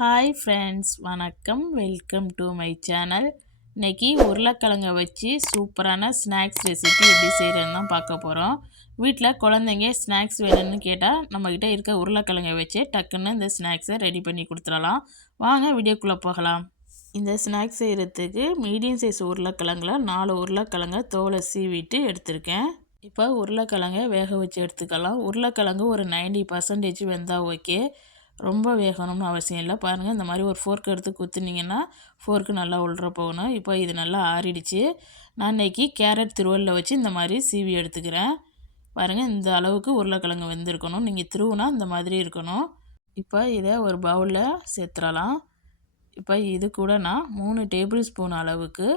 Hi friends, வணக்கம். Welcome to my channel. இன்றைக்கி உருளைக்கிழங்கை வச்சு சூப்பரான ஸ்நாக்ஸ் ரெசிபி எப்படி செய்கிறதுன்னு தான் பார்க்க போகிறோம். வீட்டில் குழந்தைங்க ஸ்நாக்ஸ் வேணும்னு கேட்டால் நம்மக்கிட்ட இருக்க உருளைக்கிழங்கை வச்சு டக்குன்னு இந்த ஸ்நாக்ஸை ரெடி பண்ணி கொடுத்துடலாம். வாங்க வீடியோக்குள்ளே போகலாம். இந்த ஸ்நாக்ஸ் செய்கிறதுக்கு மீடியம் சைஸ் உருளைக்கிழங்குல 4 உருளைக்கிழங்கை தோலை சீவிட்டு எடுத்திருக்கேன். இப்போ உருளைக்கிழங்கை வேக வச்சு எடுத்துக்கலாம். உருளைக்கிழங்கு ஒரு 90% வெந்தால் ஓகே, ரொம்ப வேகணும்னு அவசியம் இல்லை. பாருங்கள், இந்த மாதிரி ஒரு ஃபோர்க் எடுத்து குத்துனீங்கன்னா ஃபோர்க்கு நல்லா உள்ற போகணும். இப்போ இது நல்லா ஆறிடுச்சு. நான் இன்றைக்கி கேரட் துருவலில் வச்சு இந்த மாதிரி சீவி எடுத்துக்கிறேன். பாருங்கள், இந்த அளவுக்கு உருளைக்கிழங்கு வெந்திருக்கணும். நீங்கள் திருவுனா இந்த மாதிரி இருக்கணும். இப்போ இதை ஒரு பவுலில் சேர்த்துடலாம். இப்போ இது கூட நான் 3 டேபிள் ஸ்பூன் அளவுக்கு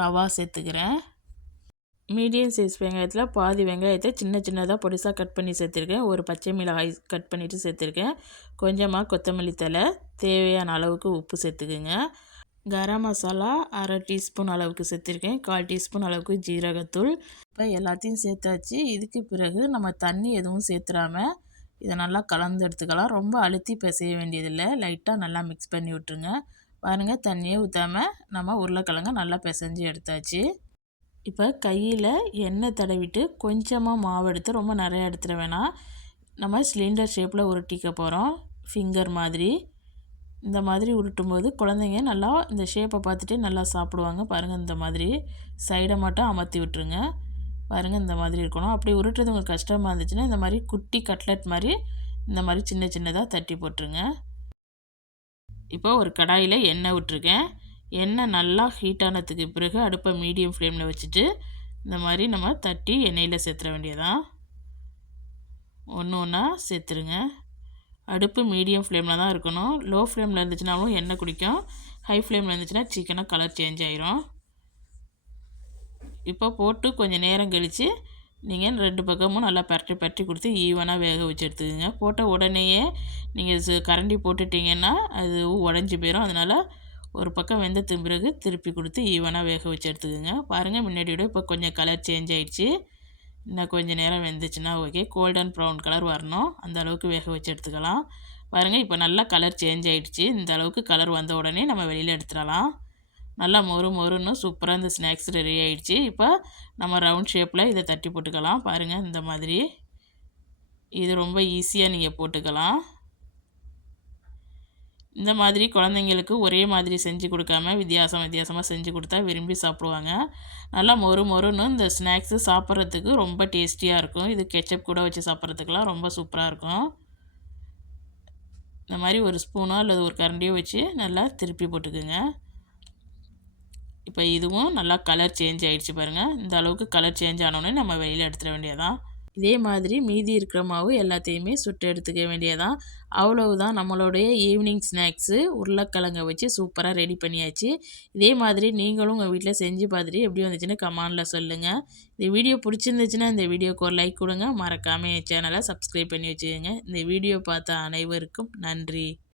ரவா சேர்த்துக்கிறேன். மீடியம் சைஸ் வெங்காயத்தில் பாதி வெங்காயத்தை சின்ன சின்னதாக பொடிசாக கட் பண்ணி சேர்த்துருக்கேன். ஒரு பச்சை மிளகாய் கட் பண்ணிவிட்டு சேர்த்துருக்கேன். கொஞ்சமாக கொத்தமல்லி தழை, தேவையான அளவுக்கு உப்பு சேர்த்துக்குங்க. கரம் மசாலா அரை டீஸ்பூன் அளவுக்கு சேர்த்துருக்கேன். 1/4 டீஸ்பூன் அளவுக்கு ஜீரகத்தூள். இப்போ எல்லாத்தையும் சேர்த்தாச்சு. இதுக்கு பிறகு நம்ம தண்ணி எதுவும் சேர்த்துடாமல் இதை நல்லா கலந்து எடுத்துக்கலாம். ரொம்ப அழுத்தி பிசைய வேண்டியதில்லை, லைட்டாக நல்லா மிக்ஸ் பண்ணி விட்டுருங்க. பாருங்கள், தண்ணியே ஊற்றாமல் நம்ம உருளைக்கிழங்க நல்லா பிசைஞ்சு எடுத்தாச்சு. இப்போ கையில் எண்ணெய் தடவிட்டு கொஞ்சமாக மாவு எடுத்து, ரொம்ப நிறையா எடுத்துட வேணாம். நம்ம சிலிண்டர் ஷேப்பில் உருட்டிக்க போகிறோம். ஃபிங்கர் மாதிரி இந்த மாதிரி உருட்டும்போது குழந்தைங்க நல்லா இந்த ஷேப்பை பார்த்துட்டு நல்லா சாப்பிடுவாங்க. பாருங்கள், இந்த மாதிரி சைடை மட்டும் அமர்த்தி விட்டுருங்க. பாருங்கள், இந்த மாதிரி இருக்கணும். அப்படி உருட்டுறது உங்களுக்கு கஷ்டமாக இருந்துச்சுன்னா இந்த மாதிரி குட்டி கட்லெட் மாதிரி இந்த மாதிரி சின்ன சின்னதாக தட்டி போட்டுருங்க. இப்போ ஒரு கடாயில் எண்ணெய் விட்டுருக்கேன். எண்ணெய் நல்லா ஹீட் ஆனதுக்கு பிறகு அடுப்பை மீடியம் ஃப்ளேமில் வச்சுட்டு இந்த மாதிரி நம்ம தட்டி எண்ணெயில் சேர்த்துற வேண்டியதான். ஒன்று ஒன்றா சேர்த்துருங்க. அடுப்பு மீடியம் ஃப்ளேமில் தான் இருக்கணும். லோ ஃப்ளேமில் இருந்துச்சுனாலும் எண்ணெய் குடிக்கும். ஹை ஃப்ளேமில் இருந்துச்சுன்னா சீக்கிரம் கலர் சேஞ்ச் ஆயிரும். இப்போ போட்டு கொஞ்சம் நேரம் கழித்து நீங்கள் 2 பக்கமும் நல்லா பரட்டி பரட்டி கொடுத்து ஈவனாக வேக வச்சு எடுத்துக்கோங்க. போட்ட உடனேயே நீங்கள் கரண்டி போட்டுட்டிங்கன்னா அது உடஞ்சி போயிடும். அதனால் ஒரு பக்கம் வெந்ததுக்கு பிறகு திருப்பி கொடுத்து ஈவனாக வேக வச்சு எடுத்துக்கோங்க. பாருங்கள், முன்னாடியோட இப்போ கொஞ்சம் கலர் சேஞ்ச் ஆகிடுச்சு. இன்னும் கொஞ்சம் நேரம் வெந்துச்சுன்னா ஓகே. கோல்டன் ப்ரௌன் கலர் வரணும், அந்த அளவுக்கு வேக வச்சு எடுத்துக்கலாம். பாருங்கள், இப்போ நல்லா கலர் சேஞ்ச் ஆகிடுச்சு. இந்த அளவுக்கு கலர் வந்த உடனே நம்ம வெளியில் எடுத்துடலாம். நல்லா மொறு மொறுன்னு சூப்பராக இந்த ஸ்நாக்ஸ் ரெடி ஆகிடுச்சு. இப்போ நம்ம ரவுண்ட் ஷேப்பில் இதை தட்டி போட்டுக்கலாம். பாருங்கள், இந்த மாதிரி இது ரொம்ப ஈஸியாக நீங்கள் போட்டுக்கலாம். இந்த மாதிரி குழந்தைங்களுக்கு ஒரே மாதிரி செஞ்சு கொடுக்காம வித்தியாசமாக செஞ்சு கொடுத்தா விரும்பி சாப்பிடுவாங்க. நல்லா மொறு மொறுன்னு இந்த ஸ்நாக்ஸு சாப்பிட்றதுக்கு ரொம்ப டேஸ்டியாக இருக்கும். இது கெச்சப் கூட வச்சு சாப்பிட்றதுக்கெலாம் ரொம்ப சூப்பராக இருக்கும். இந்த மாதிரி ஒரு ஸ்பூனோ அல்லது ஒரு கரண்டியோ வச்சு நல்லா திருப்பி போட்டுக்குங்க. இப்போ இதுவும் நல்லா கலர் சேஞ்ச் ஆகிடுச்சு. பாருங்கள், இந்த அளவுக்கு கலர் சேஞ்ச் ஆனோடனே நம்ம வெளியில் எடுத்துட வேண்டியதான். இதே மாதிரி மீதி இருக்கிற மாவு எல்லாத்தையுமே சுட்டு எடுத்துக்க வேண்டியதான். அவ்வளவுதான், நம்மளுடைய ஈவினிங் ஸ்நாக்ஸு உருளைக்கிழங்கை வச்சு சூப்பராக ரெடி பண்ணியாச்சு. இதே மாதிரி நீங்களும் உங்கள் வீட்டில் செஞ்சு பார்த்துட்டு எப்படி வந்துச்சுன்னு கமெண்டில் சொல்லுங்கள். இந்த வீடியோ பிடிச்சிருந்துச்சுன்னா இந்த வீடியோக்கு ஒரு லைக் கொடுங்க. மறக்காமல் என் சேனலை சப்ஸ்கிரைப் பண்ணி வச்சுக்கோங்க. இந்த வீடியோ பார்த்த அனைவருக்கும் நன்றி.